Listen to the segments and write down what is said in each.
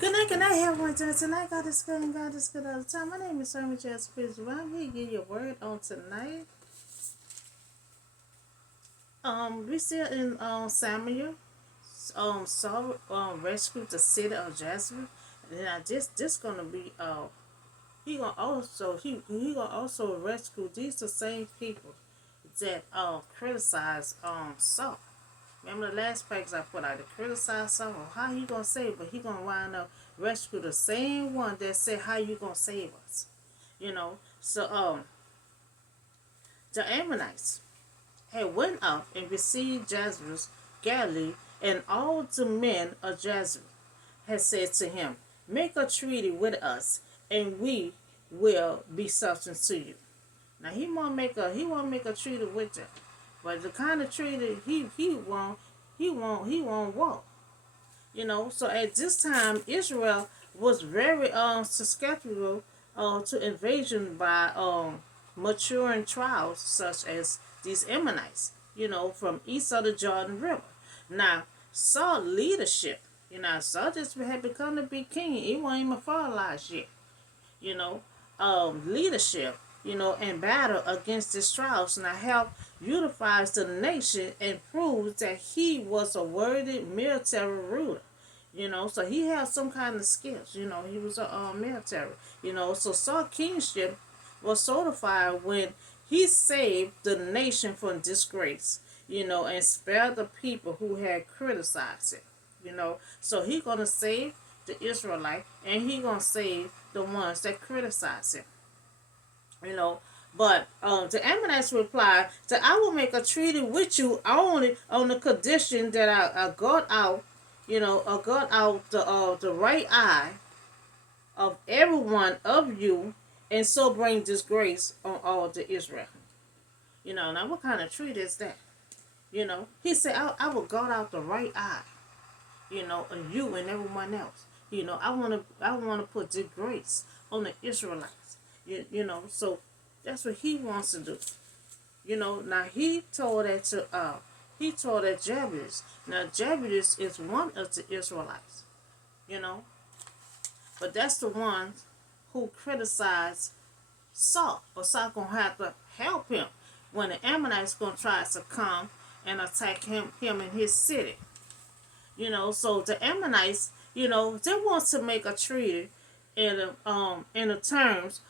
Good night, everyone. Tonight, God is good and God is good all the time. My name is Sermon Jasper. I'm here to give you a word on tonight. We still in Samuel. Saul rescued the city of Jasper, and I this gonna be he gonna also rescue these the same people that criticize Saul. Remember the last practice I put out, to criticize Saul. How he gonna save? But he gonna wind up rescue the same one that said, "How you gonna save us?" So the Ammonites had went up and besieged Jezreel's Galilee, and all the men of Jezreel had said to him, "Make a treaty with us, and we will be substance to you." Now he want to make a treaty with them, but the kind of treaty he won't walk. So at this time Israel was very susceptible to invasion by maturing tribes such as these Ammonites, from east of the Jordan River. Now Saul leadership, Saul just had become the big king. He wasn't even finalized yet. you know, leadership, in battle against this trials. Now help unifies the nation and proves that he was a worthy military ruler. So he had some kind of skills. He was a military. So Saul kingship was solidified when he saved the nation from disgrace. And spared the people who had criticized it. So he gonna save the Israelite, and he gonna save the ones that criticize him. You know, but the Ammonites replied that I will make a treaty with you only on the condition that I got out, I got out the right eye of every one of you, and so bring disgrace on all the Israel. Now what kind of treaty is that? He said I will guard out the right eye, of you and everyone else. I wanna put disgrace on the Israelites. So that's what he wants to do. Now he told that Jabesh. Now Jabesh is one of the Israelites. You know, but that's the one who criticized Saul. But Saul gonna have to help him when the Ammonites gonna try to come and attack him in his city. So the Ammonites, they want to make a treaty in the terms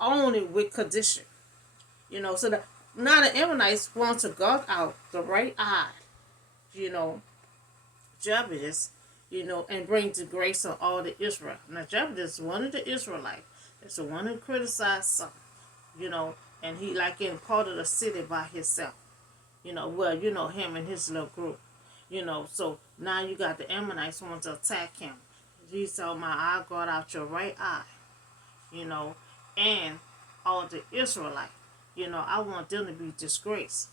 only with condition. So now the Ammonites want to gut out the right eye, you know, Jabez, and bring the grace of all the Israel. Now Jabez is one of the Israelites. It's the one who criticized some, and he like in part of the city by himself. Him and his little group. So now you got the Ammonites want to attack him. He said, my eye got out your right eye, and all the Israelites. I want them to be disgraced.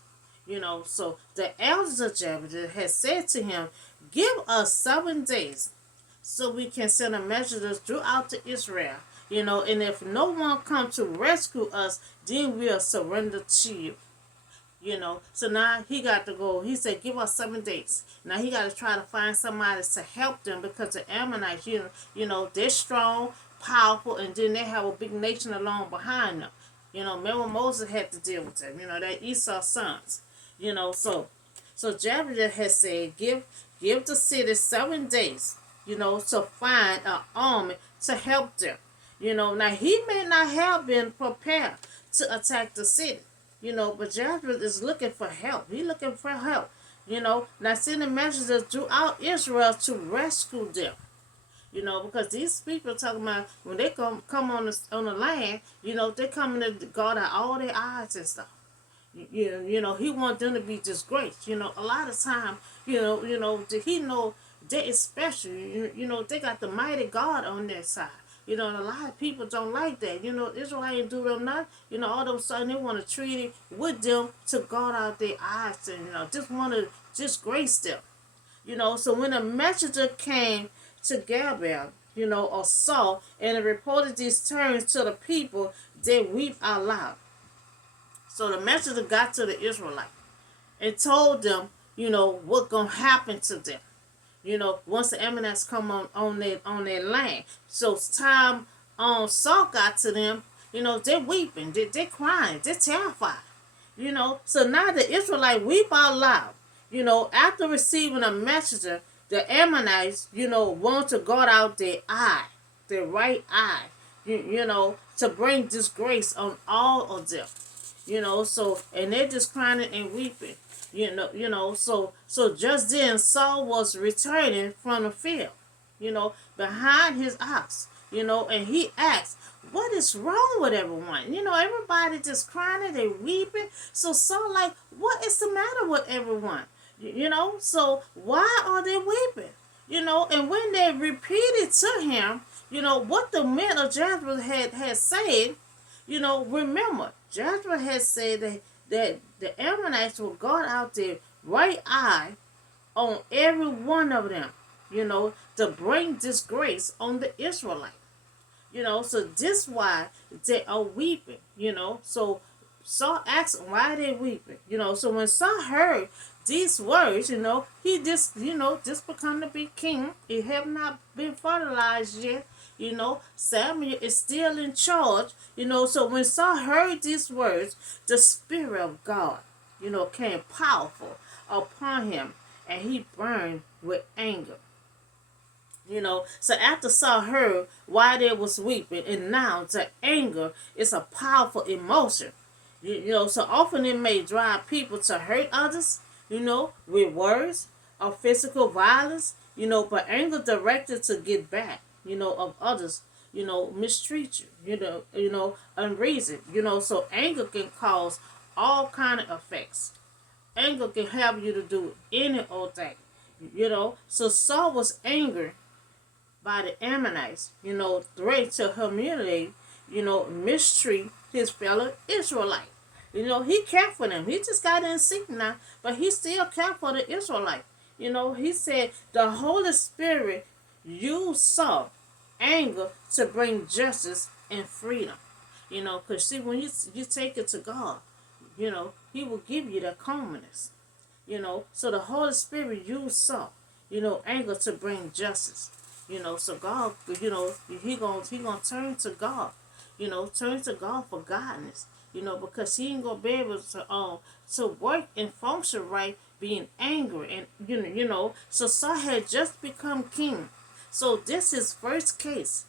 So the elders of Jabez had said to him, give us 7 days so we can send a messenger throughout to Israel. And if no one comes to rescue us, then we'll surrender to you. So now he got to go. He said, give us 7 days. Now he got to try to find somebody to help them, because the Ammonites, they're strong, powerful, and then they have a big nation along behind them. Remember Moses had to deal with them. They're Esau's sons. So Jabesh has said, give the city 7 days, to find an army to help them. Now he may not have been prepared to attack the city. But Jabesh is looking for help. He's looking for help. Now sending messengers throughout Israel to rescue them. Because these people talking about when they come on the land, they're coming to guard out all their eyes and stuff. He want them to be disgraced. A lot of time, he know they is special. They got the mighty God on their side. And a lot of people don't like that. Israel ain't do them nothing. All of a sudden they want to treat it with them to guard out their eyes and, just want to disgrace them. So when a messenger came to Gabriel, or Saul, and reported these terms to the people, they weep out loud. So the messenger got to the Israelite and told them, what gonna happen to them. once the Ammonites come on their land. So time Saul got to them, they're weeping, they're crying, they're terrified. So now the Israelite weep out loud. After receiving a messenger, the Ammonites, want to guard out their eye, their right eye, to bring disgrace on all of them. So and they're just crying and weeping. So just then Saul was returning from the field, behind his ox, and he asked, "What is wrong with everyone?" Everybody just crying and they weeping. So Saul like, "What is the matter with everyone?" So why are they weeping? And when they repeated to him, what the men of Jezreel had said, remember, Jezreel had said that the Ammonites will guard out their right eye on every one of them, to bring disgrace on the Israelites. So this why they are weeping, So Saul asked them why they weeping, So when Saul heard these words, he just become to be king. It have not been fertilized yet. Samuel is still in charge. So when Saul heard these words, the Spirit of God, came powerful upon him, and he burned with anger. So after Saul heard why they was weeping, and now the anger is a powerful emotion. So often it may drive people to hurt others, with words or physical violence, but anger directed to get back, of others, mistreat you, unreason, so anger can cause all kind of effects. Anger can have you to do any old thing, So Saul was angry by the Ammonites, threatened to humiliate, mistreat his fellow Israelite. He cared for them. He just got in sick now, but he still cared for the Israelite. He said the Holy Spirit used Saul anger to bring justice and freedom. Because see, when you take it to God, He will give you that calmness. So the Holy Spirit used Saul, anger to bring justice. So God, he gonna turn to God, turn to God for guidance, because he ain't gonna be able to work and function right being angry. And so Saul had just become king. So this is first case.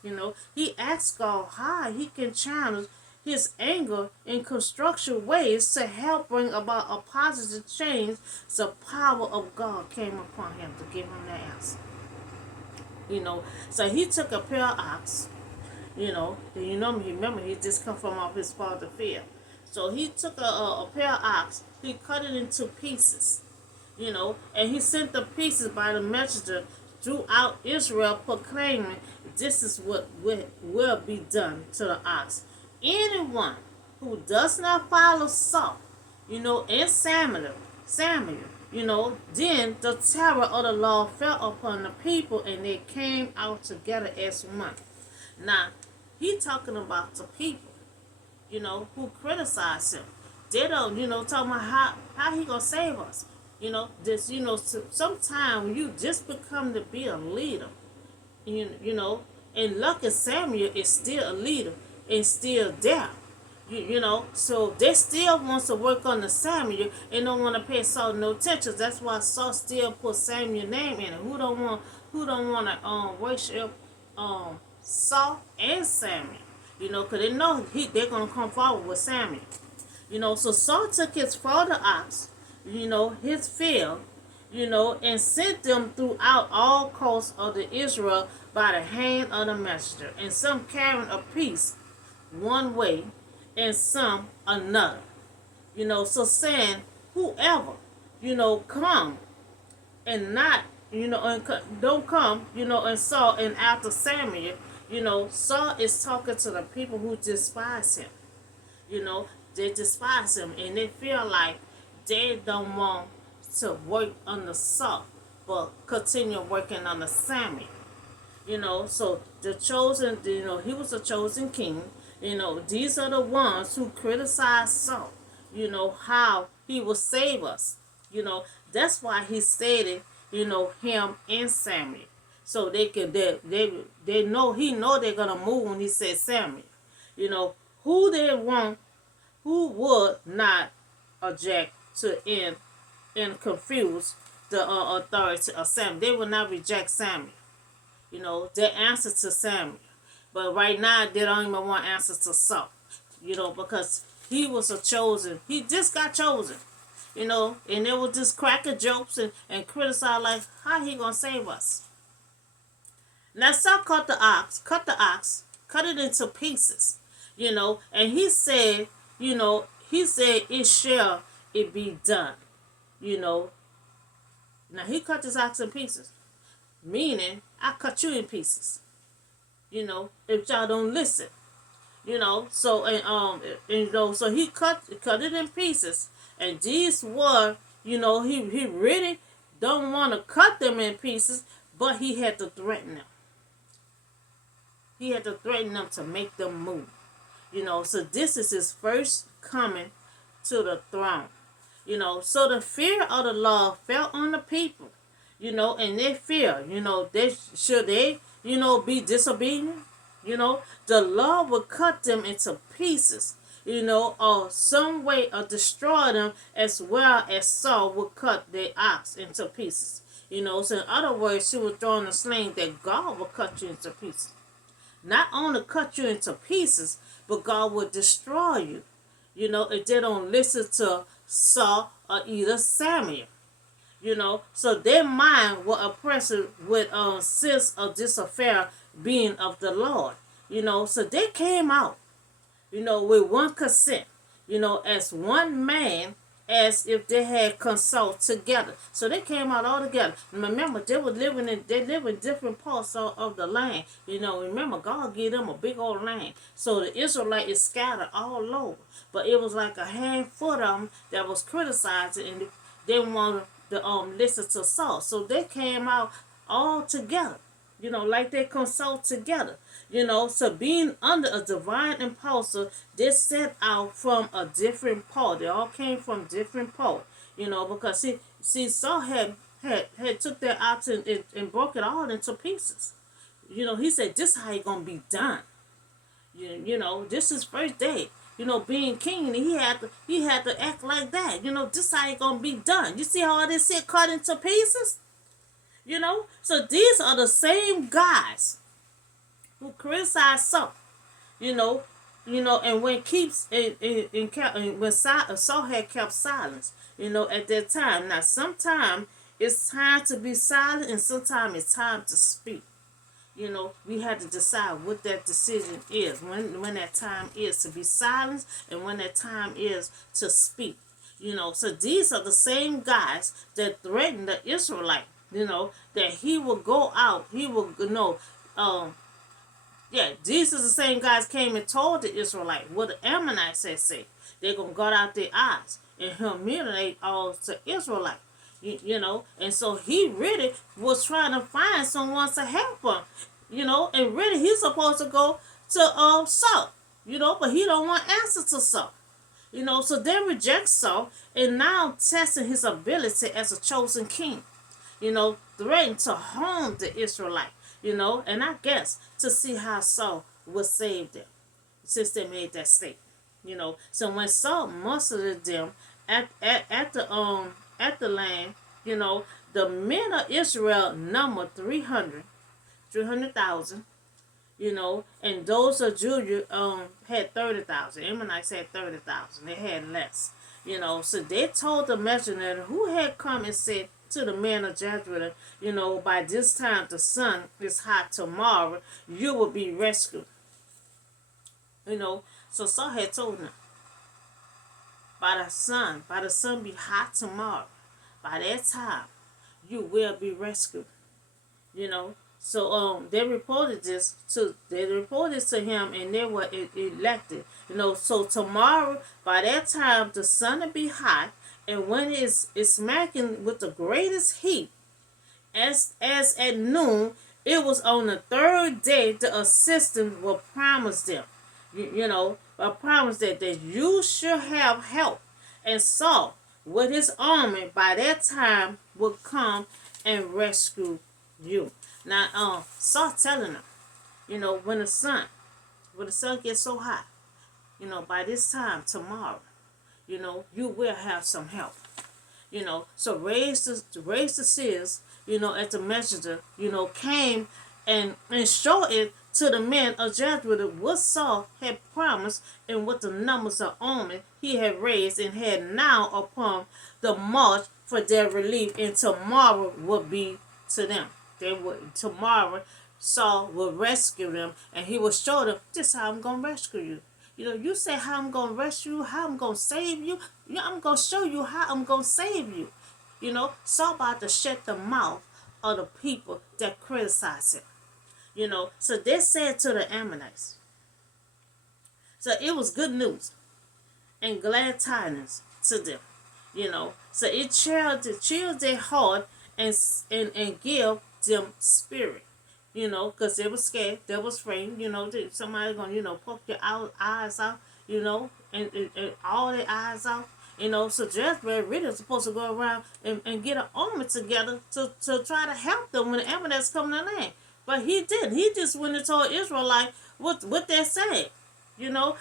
He asked God how he can channel his anger in constructive ways to help bring about a positive change. The power of God came upon him to give him the answer. So he took a pair of ox. Remember he just come from off his father's field. So he took a pair of ox. He cut it into pieces. And he sent the pieces by the messenger throughout Israel, proclaiming, "This is what will be done to the ox. Anyone who does not follow Saul, and Samuel, then the terror of the law fell upon the people, and they came out together as one." Now, he talking about the people, who criticize him. They don't, talking about how he gonna save us. Sometimes you just become to be a leader, and lucky Samuel is still a leader and still there. So they still wants to work on the Samuel and don't want to pay Saul no attention. That's why Saul still put Samuel's name in it. Who don't want to worship Saul and Samuel? Because they know they're gonna come forward with Samuel. So Saul took his father ox, his field, and sent them throughout all coasts of the Israel by the hand of the messenger, and some carrying a piece one way, and some another. So saying, whoever, come and not, don't come, and Saul and after Samuel, Saul is talking to the people who despise him. They despise him and they feel like they don't want to work under Saul, but continue working under Samuel. So the chosen, he was a chosen king. These are the ones who criticize Saul, how he will save us. That's why he stated him and Samuel. So they know they're gonna move when he says Samuel. You know, who they want, who would not object to and confuse the authority of Samuel. They will not reject Samuel. They answer to Samuel. But right now, they don't even want answers to Saul. Because he was a chosen. He just got chosen. And they were just cracking jokes and criticize like, how he gonna save us? Now Saul cut the ox, cut it into pieces. And he said, it shall it be done. You know, now he cut this ox in pieces, meaning I cut you in pieces. If y'all don't listen. So so he cut it in pieces, and these were, he really don't want to cut them in pieces, but he had to threaten them. He had to threaten them to make them move. So this is his first coming to the throne. So the fear of the law fell on the people. And they fear. They be disobedient. The law would cut them into pieces, or some way of destroy them, as well as Saul would cut their ox into pieces. So in other words, she was throwing a sling that God would cut you into pieces. Not only cut you into pieces, but God would destroy you. If they don't listen to Saul or either Samuel. So their mind were oppressive with sense of this affair being of the Lord. So they came out, with one consent, as one man, as if they had consulted together. So they came out all together. Remember, they live in different parts of the land. Remember, God gave them a big old land. So the Israelites is scattered all over. But it was like a handful of them that was criticizing, and they wanted to listen to Saul. So they came out all together. Like they consult together. So being under a divine impulser, they set out from a different part. They all came from different part. Because Saul had took their ox and broke it all into pieces. He said, this is how it's gonna be done. This is first day. Being king, he had to act like that. This is how it's gonna be done. You see how this shit cut into pieces? So these are the same guys who criticize Saul, and when Saul had kept silence, at that time. Now, sometimes it's time to be silent, and sometimes it's time to speak. We had to decide what that decision is, when that time is to be silent, and when that time is to speak. So these are the same guys that threatened the Israelite. That he will go out. He will, these are the same guys came and told the Israelite what the Ammonites had said. They're going to gut out their eyes and humiliate all the Israelite. And so he really was trying to find someone to help him. And really he's supposed to go to Saul. But he don't want answers to Saul. So they reject Saul and now testing his ability as a chosen king. Threatened to harm the Israelite, and I guess to see how Saul would save them, since they made that statement. So when Saul mustered them at the land, the men of Israel numbered 300,000, and those of Judah had 30,000. Ammonites had 30,000. They had less. So they told the messenger who had come and said to the man of Jezreel, by this time the sun is hot, tomorrow you will be rescued. So Saul had told them, by the sun be hot tomorrow, by that time you will be rescued. So they reported to him, and they were elected. So tomorrow, by that time, the sun will be hot, and when it's smacking with the greatest heat, as at noon, it was on the third day the assistant will promise them, a promise that you should have help. And Saul, with his army, by that time would come and rescue you. Now, Saul telling them, when the sun gets so hot, by this time tomorrow, you will have some help. So raise the seals, at the messenger, came and showed it to the men of Jezreel what Saul had promised and what the numbers of army he had raised and had now upon the march for their relief, and tomorrow would be to them. Tomorrow Saul will rescue them, and he will show them, this is how I'm gonna rescue you. You say how I'm gonna rescue you, how I'm gonna save you. I'm gonna show you how I'm gonna save you. Saul about to shut the mouth of the people that criticize him. So they said to the Ammonites. So it was good news and glad tidings to them. So it chilled their heart and give them spirit. Because they were scared, they was afraid. Somebody gonna poke your eyes out. And all their eyes out. So Jezebel really was supposed to go around and get an army together to try to help them when the Ammonites come to land. But he didn't. He just went and told Israelite what they said.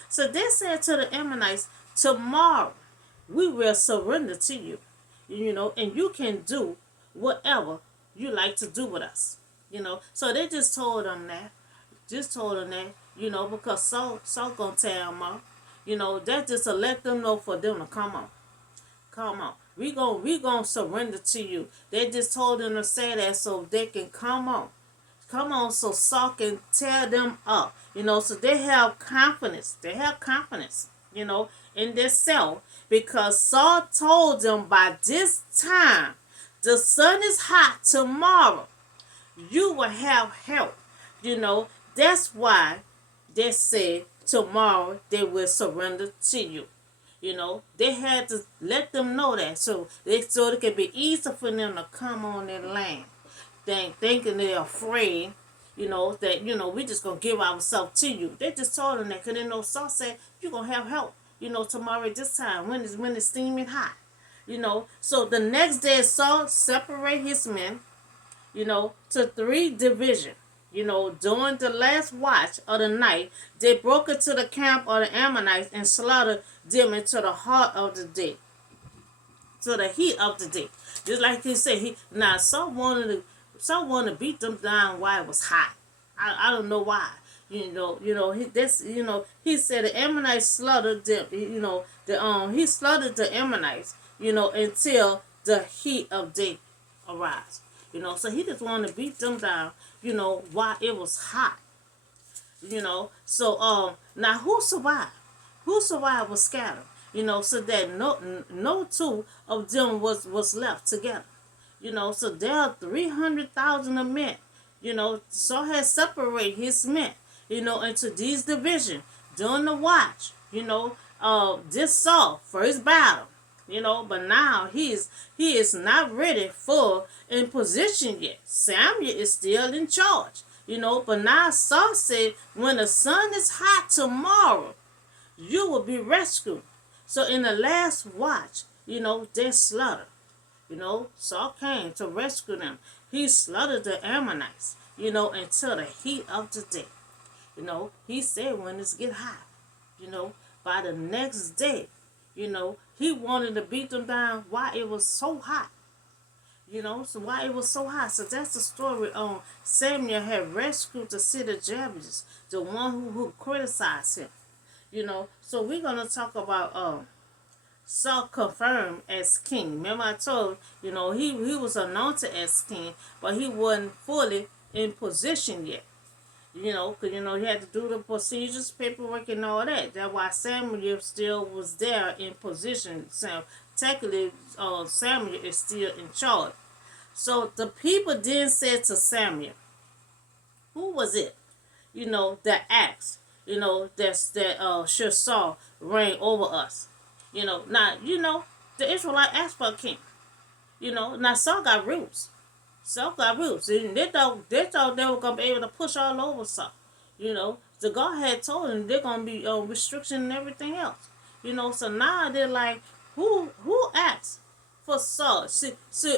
So they said to the Ammonites, tomorrow we will surrender to you. And you can do whatever you like to do with us. So they just told them that. Because Saul gonna tell them off. That just to let them know for them to come on. Come on. We gonna surrender to you. They just told them to say that so they can come on. Come on, so Saul can tear them up. So they have confidence. In themselves. Because Saul told them by this time, the sun is hot tomorrow. You will have help. That's why they said tomorrow they will surrender to you. They had to let them know that so it could be easy for them to come on their land. Thinking they're afraid, that, we just going to give ourselves to you. They just told them that because they know Saul said, you're going to have help, tomorrow at this time when it's steaming hot. So the next day Saul separate his men, to 3 divisions. During the last watch of the night, they broke into the camp of the Ammonites and slaughtered them into the heart of the day. To the heat of the day. Just like he said, Saul wanted to beat them down while it was hot. I don't know why. He said the Ammonites slaughtered them, he slaughtered the Ammonites, until the heat of day arrives. So he just wanted to beat them down, while it was hot. So now who survived? Who survived was scattered. So that no two of them was left together. So there are 300,000 of men. Saul has separated his men, into these divisions during the watch. This Saul for his battle. But now he is not ready for in position yet. Samuel is still in charge. But now Saul said, when the sun is hot tomorrow, you will be rescued. So in the last watch, they slaughtered. Saul came to rescue them. He slaughtered the Ammonites, until the heat of the day. He said when it's get hot, by the next day, he wanted to beat them down while it was so hot. So while it was so hot. So that's the story on Samuel had rescued the city of Jabesh, the one who criticized him. So we're going to talk about Saul confirmed as king. Remember I told, he was anointed as king, but he wasn't fully in position yet. Because, he had to do the procedures, paperwork, and all that. That's why Samuel still was there in position. So, technically, Samuel is still in charge. So, the people then said to Samuel, who was it, that asked, that should Saul reign over us? Now, the Israelite asked for a king. Now Saul got roots. And they thought they were going to be able to push all over Saul. The God had told them they're going to be restriction and everything else. So now they're like, who asked for Saul. See,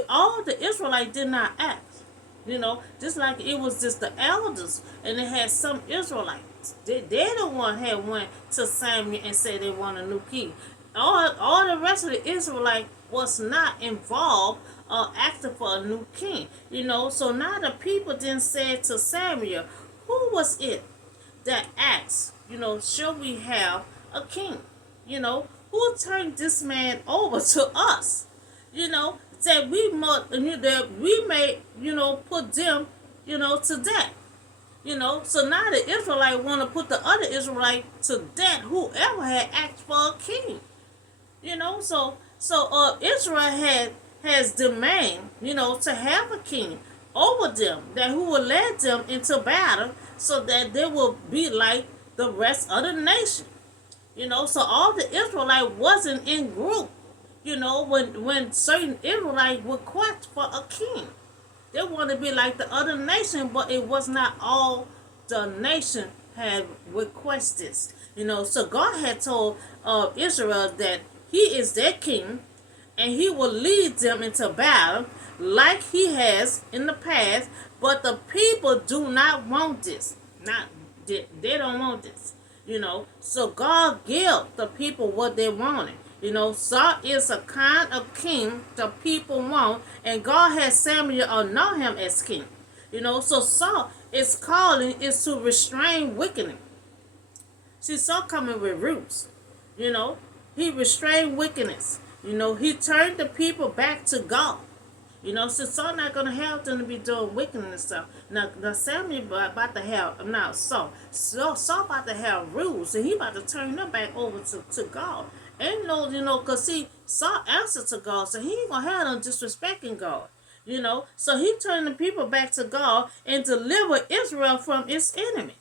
all the Israelites did not ask. Just like it was just the elders, and they had some Israelites. They the one had went to Samuel and said they want a new king. All the rest of the Israelite was not involved or acting for a new king. So now the people then said to Samuel, who was it that asked, should we have a king? Who turned this man over to us? That we may, put them, to death. So now the Israelite want to put the other Israelite to death, whoever had asked for a king. Israel has demand, to have a king over them, that who will lead them into battle, so that they will be like the rest of the nation. So all the Israelite wasn't in group. When certain Israelites request for a king, they want to be like the other nation, but it was not all the nation had requested. So God had told Israel that He is their king, and He will lead them into battle like He has in the past. But the people do not want this. They don't want this. So God gave the people what they wanted. Saul is a kind of king the people want, and God has Samuel anoint him as king. So Saul is calling is to restrain wickedness. See, Saul coming with roots. He restrained wickedness. He turned the people back to God. So Saul not gonna have them to be doing wickedness and stuff. Now Samuel about to have Saul about to have rules, and he about to turn them back over to God. Ain't no, cause see, Saul answered to God, so he ain't gonna have them disrespecting God. So he turned the people back to God and deliver Israel from its enemy.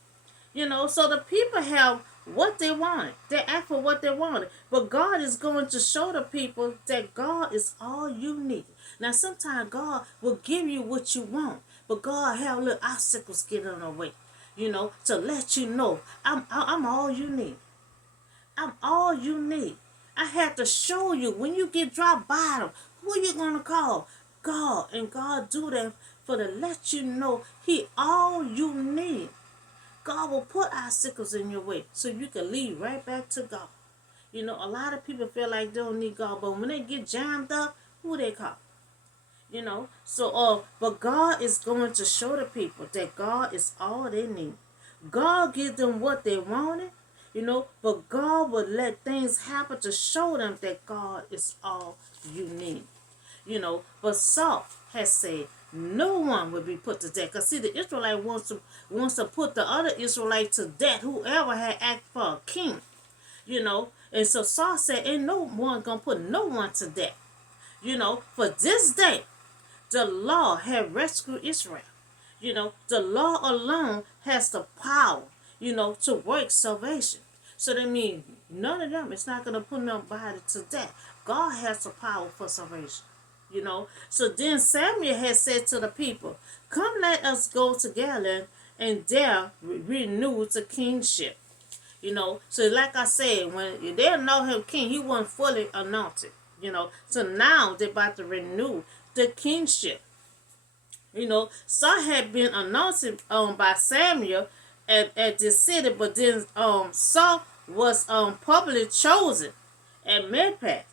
So the people have what they wanted. They asked for what they wanted. But God is going to show the people that God is all you need. Now, sometimes God will give you what you want, but God have little obstacles getting in the way, to let you know, I'm all you need. I'm all you need. I have to show you when you get drop bottom, who you going to call? God. And God do that for to let you know He all you need. God will put obstacles in your way so you can lead right back to God. A lot of people feel like they don't need God, but when they get jammed up, who they call? But God is going to show the people that God is all they need. God give them what they wanted, but God will let things happen to show them that God is all you need. But Saul has said no one will be put to death. Because see, the Israelite wants to put the other Israelite to death, whoever had asked for a king. And so Saul said, ain't no one gonna put no one to death. For this day, the law had rescued Israel. The law alone has the power, to work salvation. So that means none of them is not going to put nobody to death. God has the power for salvation. So then Samuel had said to the people, come let us go together and there renew the kingship. So like I said, when they know him king, he wasn't fully anointed. So now they're about to renew the kingship. Saul had been anointed by Samuel at this city, but then Saul was publicly chosen at Mizpah,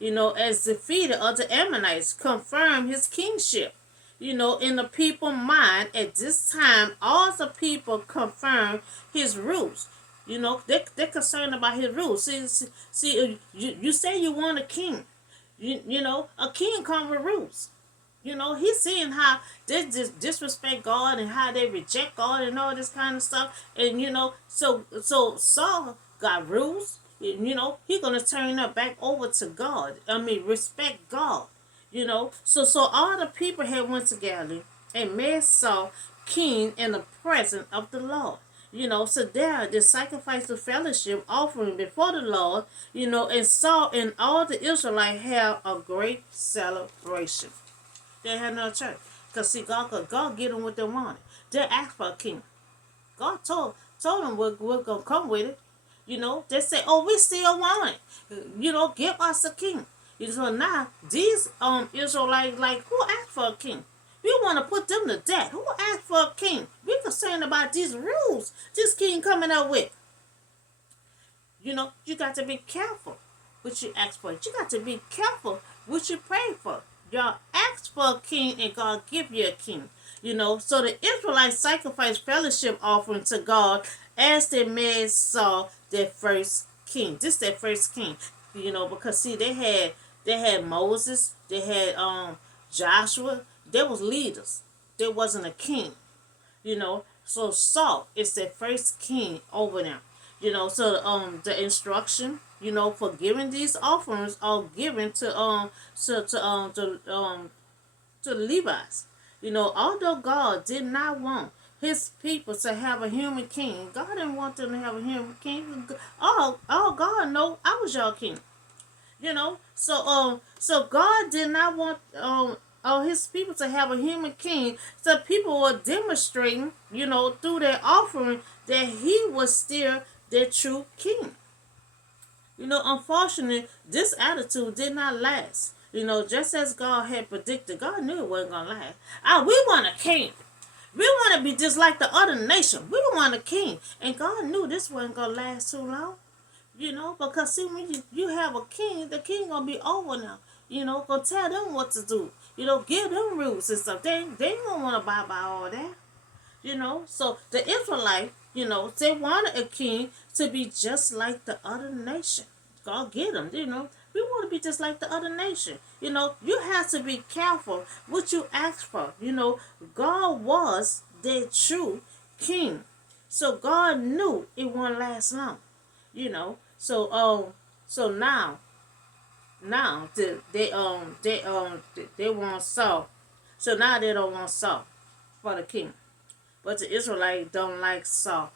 as defeated of the Ammonites, confirmed his kingship. In the people's mind at this time, all the people confirmed his rules. They're concerned about his rules. See, you say you want a king. A king comes with rules. He's seeing how they disrespect God and how they reject God and all this kind of stuff. And, so Saul got rules. He's going to turn that back over to God. Respect God. So all the people had went together and made Saul king in the presence of the Lord. So there they sacrificed the fellowship offering before the Lord, and Saul and all the Israelites had a great celebration. They had no church. Because see, God give them what they wanted. They asked for a king. God told them we're going to come with it. They said, oh, we still want it. Give us a king. So now these Israelites, like, who asked for a king? We want to put them to death. Who asked for a king? We're concerned about these rules this king coming up with. You got to be careful what you ask for. You got to be careful what you pray for. Y'all ask for a king and God give you a king. So the Israelites sacrificed fellowship offering to God as they made Saul their first king. This their first king. Because see they had Moses, they had Joshua. They was leaders. There wasn't a king. So Saul is their first king over them. So the instruction, for giving these offerings are given to Levites. Although God did not want his people to have a human king, God didn't want them to have a human king. All God know, I was your king. So God did not want his people to have a human king. So people were demonstrating, through their offering that he was still their true king. Unfortunately, this attitude did not last. Just as God had predicted, God knew it wasn't gonna last. We want a king. We want to be just like the other nation. We don't want a king, and God knew this wasn't gonna last too long. Because see, when you have a king, the king gonna be over now. Gonna tell them what to do. Give them rules and stuff. They ain't gonna want to abide by all that. So the Israelites, they wanted a king to be just like the other nation. God get them. We want to be just like the other nation. You have to be careful what you ask for. God was their true king, so God knew it won't last long. So now they want Saul. So now they don't want Saul for the king. But the Israelites don't like Saul.